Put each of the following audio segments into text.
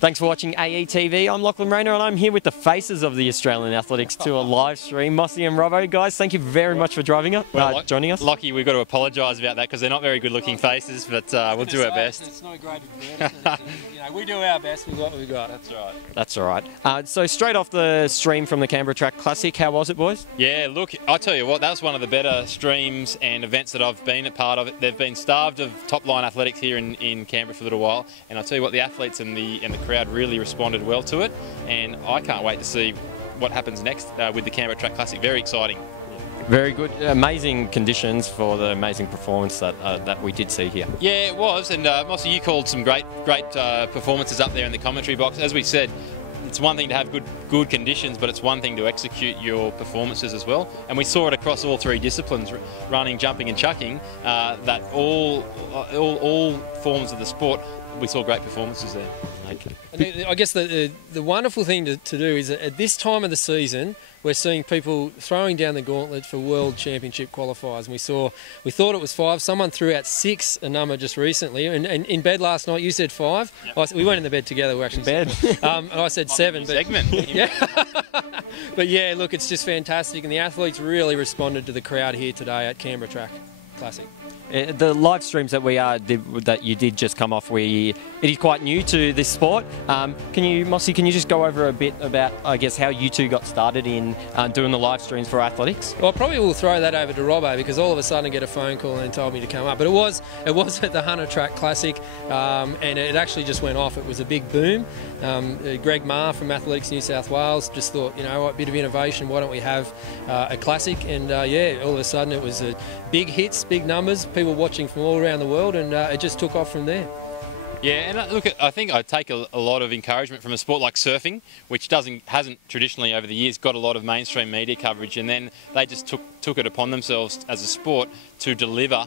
Thanks for watching AETV. I'm Lachlan Rayner and I'm here with the faces of the Australian Athletics Tour live stream, Mossy and Robbo. Guys, thank you very much for joining us. Lockie, we've got to apologise about that because they're not very good looking faces, but we'll do our best. It's no great advantage. We do our best with what we've got. That's right. That's all right. So straight off the stream from the Canberra Track Classic, how was it, boys? Yeah, look, I tell you what, that was one of the better streams and events that I've been a part of. They've been starved of top-line athletics here in Canberra for a little while, and I tell you what, the athletes and the crowd really responded well to it, and I can't wait to see what happens next with the Canberra Track Classic. Very exciting. Very good, amazing conditions for the amazing performance that we did see here. Yeah, it was, and Mossy, you called some great performances up there in the commentary box. As we said, it's one thing to have good conditions, but it's one thing to execute your performances as well. And we saw it across all three disciplines: running, jumping, and chucking. That all forms of the sport, we saw great performances there. Okay. I guess the wonderful thing to do is that at this time of the season, we're seeing people throwing down the gauntlet for World Championship qualifiers. And we thought it was 5. Someone threw out 6, a number just recently. And in bed last night, you said 5. Yep. We went in the bed together. We actually bed. I said 7. But, segment. Yeah. But yeah, look, it's just fantastic, and the athletes really responded to the crowd here today at Canberra Track Classic. The live streams that you did just come off, it is quite new to this sport. Mossy, can you just go over a bit about, I guess, how you two got started in doing the live streams for athletics? Well, I probably will throw that over to Robbo, because all of a sudden I get a phone call and told me to come up. But it was at the Hunter Track Classic, and it actually just went off. It was a big boom. Greg Marr from Athletics New South Wales just thought, you know what, a bit of innovation, why don't we have a classic? And yeah, all of a sudden it was big hits, big numbers, people watching from all around the world, and it just took off from there. Yeah, and look, I think I take a lot of encouragement from a sport like surfing, which hasn't traditionally over the years got a lot of mainstream media coverage, and then they just took it upon themselves as a sport to deliver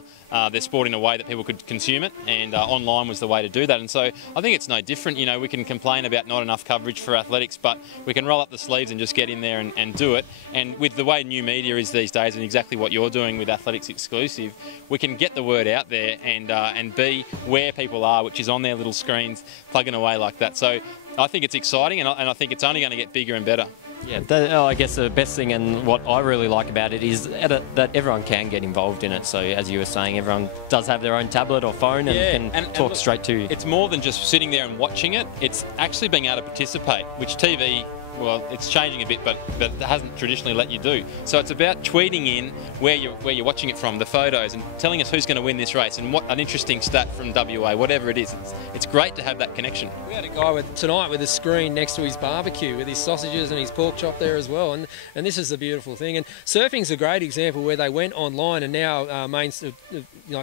their sport in a way that people could consume it, and online was the way to do that. And so I think it's no different. You know, we can complain about not enough coverage for athletics, but we can roll up the sleeves and just get in there and do it. And with the way new media is these days, and exactly what you're doing with Athletics Exclusive, we can get the word out there and be where people are, which is on their little screens, plugging away like that. So I think it's exciting, and I think it's only going to get bigger and better. Yeah, I guess the best thing and what I really like about it is that everyone can get involved in it. So as you were saying, everyone does have their own tablet or phone and can talk look, straight to you. It's more than just sitting there and watching it. It's actually being able to participate, which TV, well, it's changing a bit, but it hasn't traditionally let you do. So it's about tweeting in where you're watching it from, the photos, and telling us who's going to win this race and what an interesting stat from WA, whatever it is. It's great to have that connection. We had a guy tonight with a screen next to his barbecue with his sausages and his pork chop there as well, and this is the beautiful thing. And surfing's a great example where they went online, and now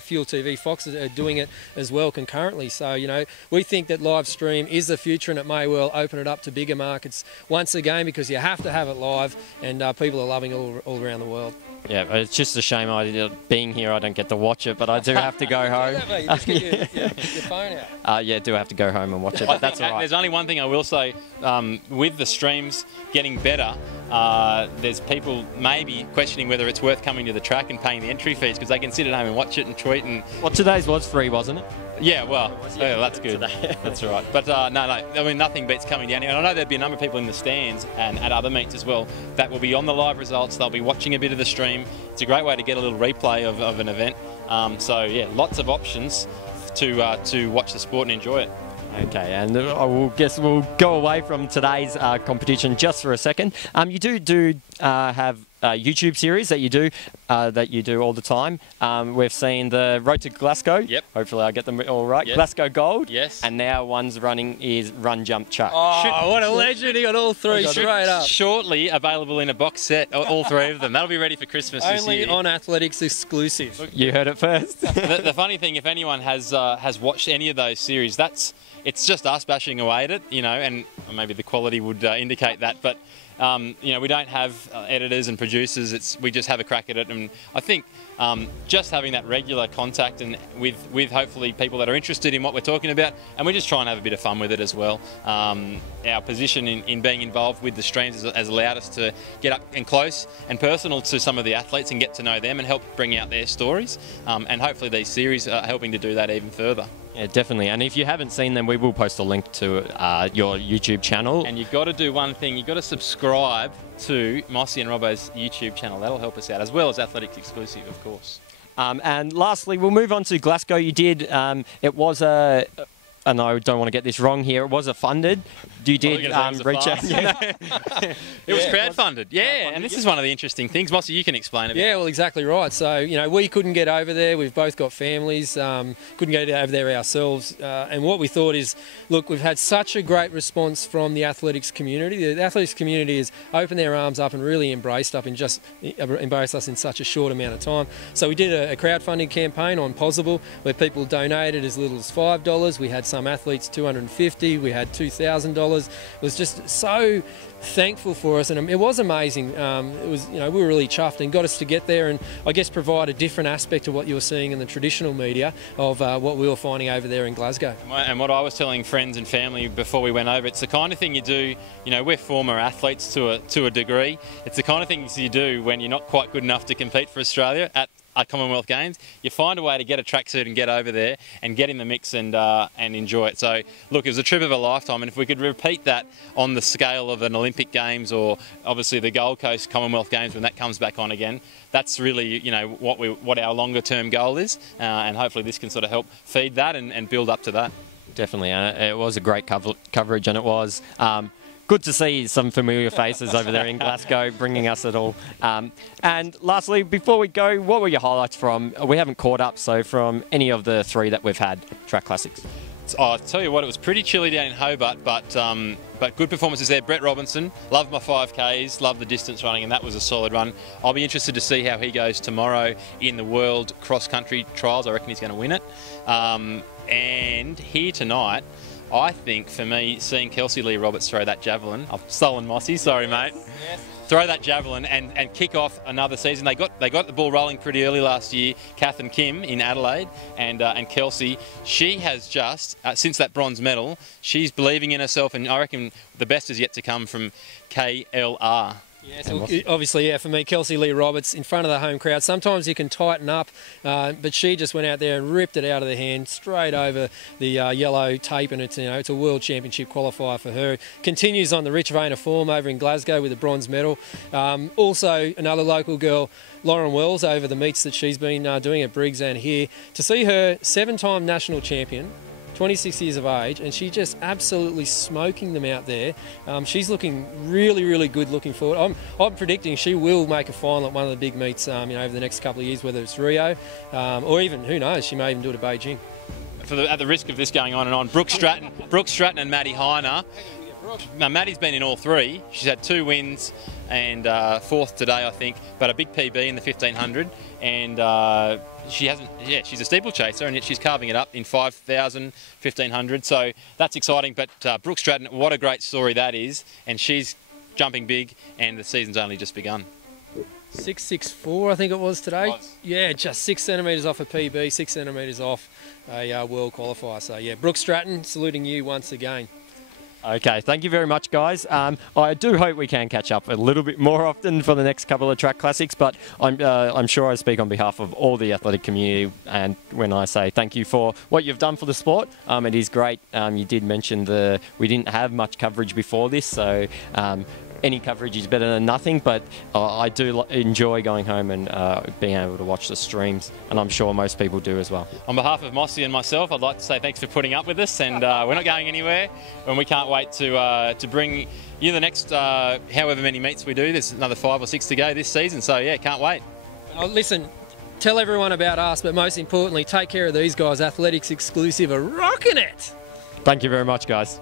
Fuel TV, Fox are doing it as well concurrently. So we think that live stream is the future, and it may well open it up to bigger markets once again, because you have to have it live, and people are loving it all around the world. Yeah, it's just a shame being here I don't get to watch it, but I do have to go home. You just get your phone out. Yeah, do have to go home and watch it, but that's all right. There's only one thing I will say, with the streams getting better, there's people maybe questioning whether it's worth coming to the track and paying the entry fees, because they can sit at home and watch it and tweet. And well, today's was free, wasn't it? Yeah, well, yeah, that's good. That's all right. But no, I mean, nothing beats coming down here. And I know there'll be a number of people in the stands and at other meets as well that will be on the live results. They'll be watching a bit of the stream. It's a great way to get a little replay of an event. So yeah, lots of options to watch the sport and enjoy it. Okay, and we'll go away from today's competition just for a second. You do have a YouTube series that you do all the time. We've seen the Road to Glasgow. Yep. Hopefully I get them all right. Yep. Glasgow Gold. Yes. And now one's running is Run, Jump, Chuck. Oh, what a legend. He got all three straight up. Shortly available in a box set, all three of them. That'll be ready for Christmas this year. Only on Athletics Exclusive. Look, you heard it first. The funny thing, if anyone has watched any of those series, it's just us bashing away at it, and maybe the quality would indicate that, but we don't have editors and producers. We just have a crack at it, and I think just having that regular contact and with hopefully people that are interested in what we're talking about, and we just try and have a bit of fun with it as well. Our position in being involved with the streams has allowed us to get up and close and personal to some of the athletes and get to know them and help bring out their stories, and hopefully these series are helping to do that even further. Yeah, definitely. And if you haven't seen them, we will post a link to your YouTube channel. And you've got to do one thing. You've got to subscribe to Mossy and Robbo's YouTube channel. That'll help us out, as well as Athletics Exclusive, of course. And lastly, we'll move on to Glasgow. You did, it was a, and I don't want to get this wrong here, it was a funded. You did reach out. It was crowdfunded, yeah. And this is one of the interesting things. Mossy, you can explain it. Yeah, well, exactly right. So, you know, we couldn't get over there. We've both got families, couldn't get over there ourselves. And what we thought is, look, we've had such a great response from the athletics community. The athletics community has opened their arms up and really embraced us in such a short amount of time. So we did a crowdfunding campaign on Possible where people donated as little as $5. We had some athletes $250. We had $2,000. It was just so thankful for us, and it was amazing. It was, you know, we were really chuffed and got us to get there and I guess provide a different aspect of what you were seeing in the traditional media of what we were finding over there in Glasgow. And what I was telling friends and family before we went over, it's the kind of thing you do, you know, we're former athletes to a degree. It's the kind of things you do when you're not quite good enough to compete for Australia at Commonwealth Games. You find a way to get a tracksuit and get over there and get in the mix and enjoy it. So look, it was a trip of a lifetime, and if we could repeat that on the scale of an Olympic Games or obviously the Gold Coast Commonwealth Games when that comes back on again, that's really, you know, what our longer term goal is, and hopefully this can sort of help feed that and build up to that. Definitely, and it was a great coverage, and it was good to see some familiar faces over there in Glasgow bringing us it all. And lastly, before we go, what were your highlights from, we haven't caught up, so from any of the three that we've had, track classics? I'll tell you what, it was pretty chilly down in Hobart, but good performances there. Brett Robinson, loved my 5Ks, loved the distance running, and that was a solid run. I'll be interested to see how he goes tomorrow in the World Cross Country Trials. I reckon he's going to win it. And here tonight, I think, for me, seeing Kelsey Lee Roberts throw that javelin, I've stolen Mossy, sorry mate, throw that javelin and kick off another season. They got the ball rolling pretty early last year, Kath and Kim in Adelaide, and Kelsey, she has just, since that bronze medal, she's believing in herself, and I reckon the best is yet to come from KLR. Yeah, so obviously, yeah, for me, Kelsey Lee Roberts in front of the home crowd. Sometimes you can tighten up, but she just went out there and ripped it out of the hand, straight over the yellow tape, and it's, you know, it's a World Championship qualifier for her. Continues on the rich vein of form over in Glasgow with a bronze medal. Also, another local girl, Lauren Wells, over the meets that she's been doing at Briggs and here. To see her 7-time national champion, 26 years of age, and she's just absolutely smoking them out there. She's looking really, really good looking forward. I'm predicting she will make a final at one of the big meets, you know, over the next couple of years, whether it's Rio or even, who knows, she may even do it at Beijing. At the risk of this going on and on, Brooke Stratton and Maddie Heiner. Now, Maddie's been in all three. She's had 2 wins and 4th today, I think, but a big PB in the 1500, and she hasn't, yeah, she's a steeplechaser, and yet she's carving it up in 5,000, 1,500, so that's exciting. But Brooke Stratton, what a great story that is, and she's jumping big, and the season's only just begun. 6.64, I think it was today. Yeah, just 6 centimetres off a PB, 6 centimetres off a world qualifier. So yeah, Brooke Stratton, saluting you once again. Okay, thank you very much, guys. I do hope we can catch up a little bit more often for the next couple of track classics, but I'm sure I speak on behalf of all the athletic community, and when I say thank you for what you've done for the sport, it is great. You did mention we didn't have much coverage before this, so any coverage is better than nothing, but I do enjoy going home and being able to watch the streams, and I'm sure most people do as well. On behalf of Mossy and myself, I'd like to say thanks for putting up with us, and we're not going anywhere, and we can't wait to bring you the next however many meets we do. There's another 5 or 6 to go this season, so yeah, can't wait. Listen, tell everyone about us, but most importantly, take care of these guys. Athletics Exclusive are rocking it! Thank you very much, guys.